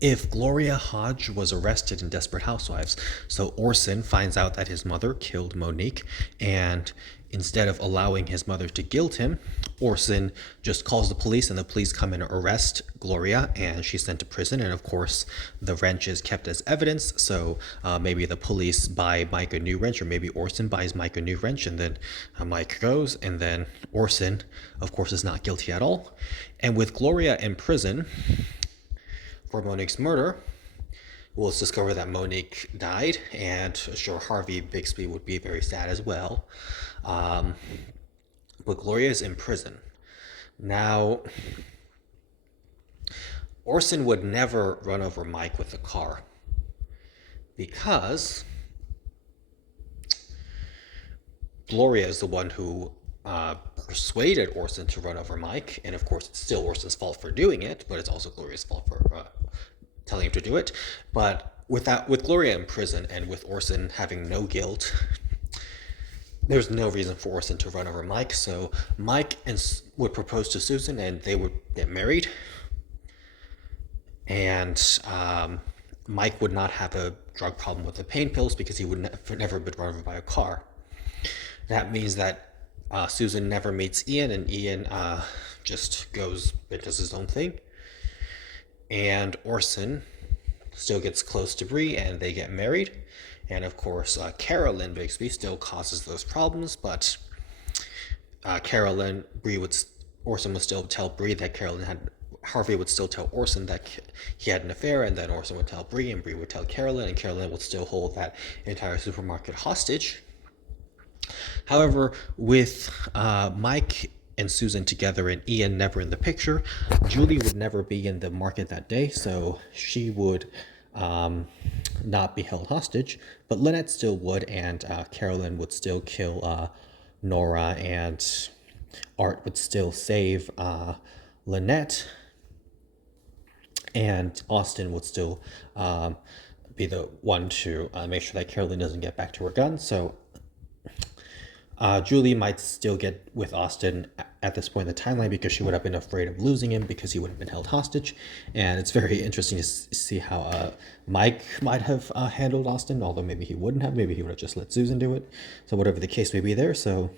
if Gloria Hodge was arrested in Desperate Housewives. So Orson finds out that his mother killed Monique, and instead of allowing his mother to guilt him, Orson just calls the police, and the police come and arrest Gloria, and she's sent to prison. And of course, the wrench is kept as evidence. So maybe the police buy Mike a new wrench, or maybe Orson buys Mike a new wrench, and then Mike goes, and then Orson, of course, is not guilty at all. And with Gloria in prison for Monique's murder, we'll discover that Monique died, and sure, Harvey Bixby would be very sad as well. Um, but Gloria is in prison. Now, Orson would never run over Mike with a car because Gloria is the one who persuaded Orson to run over Mike, and of course, it's still Orson's fault for doing it, but it's also Gloria's fault for telling him to do it. But with Gloria in prison and with Orson having no guilt, there's no reason for Orson to run over Mike. So Mike would propose to Susan, and they would get married. And Mike would not have a drug problem with the pain pills because he would never been run over by a car. That means that Susan never meets Ian, and Ian just goes and does his own thing. And Orson still gets close to Bree, and they get married. And of course, Carolyn Bixby still causes those problems, but Orson would still tell Bree that Harvey would still tell Orson that he had an affair, and then Orson would tell Bree, and Bree would tell Carolyn, and Carolyn would still hold that entire supermarket hostage. However, with Mike and Susan together and Ian never in the picture, Julie would never be in the market that day, so she would not be held hostage, but Lynette still would, and Carolyn would still kill Nora, and Art would still save Lynette, and Austin would still be the one to make sure that Carolyn doesn't get back to her gun. So Julie might still get with Austin at this point in the timeline because she would have been afraid of losing him because he would have been held hostage. And it's very interesting to see how Mike might have handled Austin, although maybe he wouldn't have. Maybe he would have just let Susan do it. So whatever the case may be there. So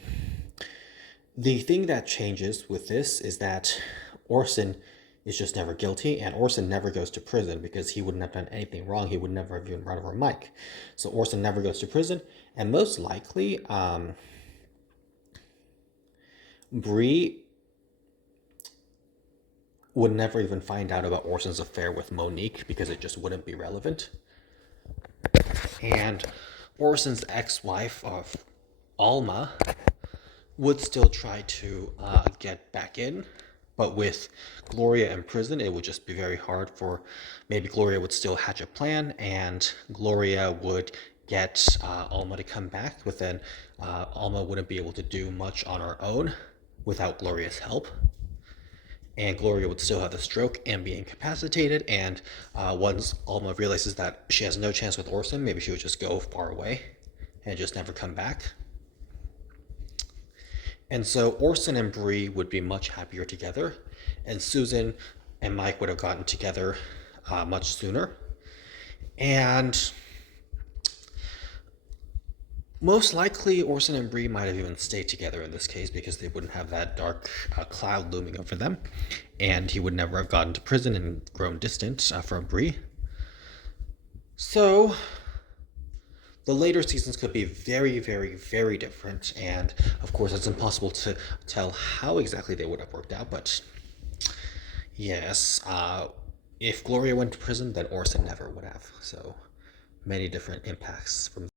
the thing that changes with this is that Orson is just never guilty, and Orson never goes to prison because he wouldn't have done anything wrong. He would never have even run over Mike. So Orson never goes to prison, and most likely Bree would never even find out about Orson's affair with Monique because it just wouldn't be relevant. And Orson's ex-wife of Alma would still try to get back in, but with Gloria in prison, it would just be very hard for, maybe Gloria would still hatch a plan, and Gloria would get Alma to come back, but then Alma wouldn't be able to do much on her own without Gloria's help. And Gloria would still have the stroke and be incapacitated, and once Alma realizes that she has no chance with Orson, maybe she would just go far away and just never come back. And so Orson and Bree would be much happier together, and Susan and Mike would have gotten together much sooner. And most likely, Orson and Bree might have even stayed together in this case because they wouldn't have that dark cloud looming over them, and he would never have gotten to prison and grown distant from Bree. So the later seasons could be very, very, very different, and of course, it's impossible to tell how exactly they would have worked out, but yes, if Gloria went to prison, then Orson never would have. So many different impacts from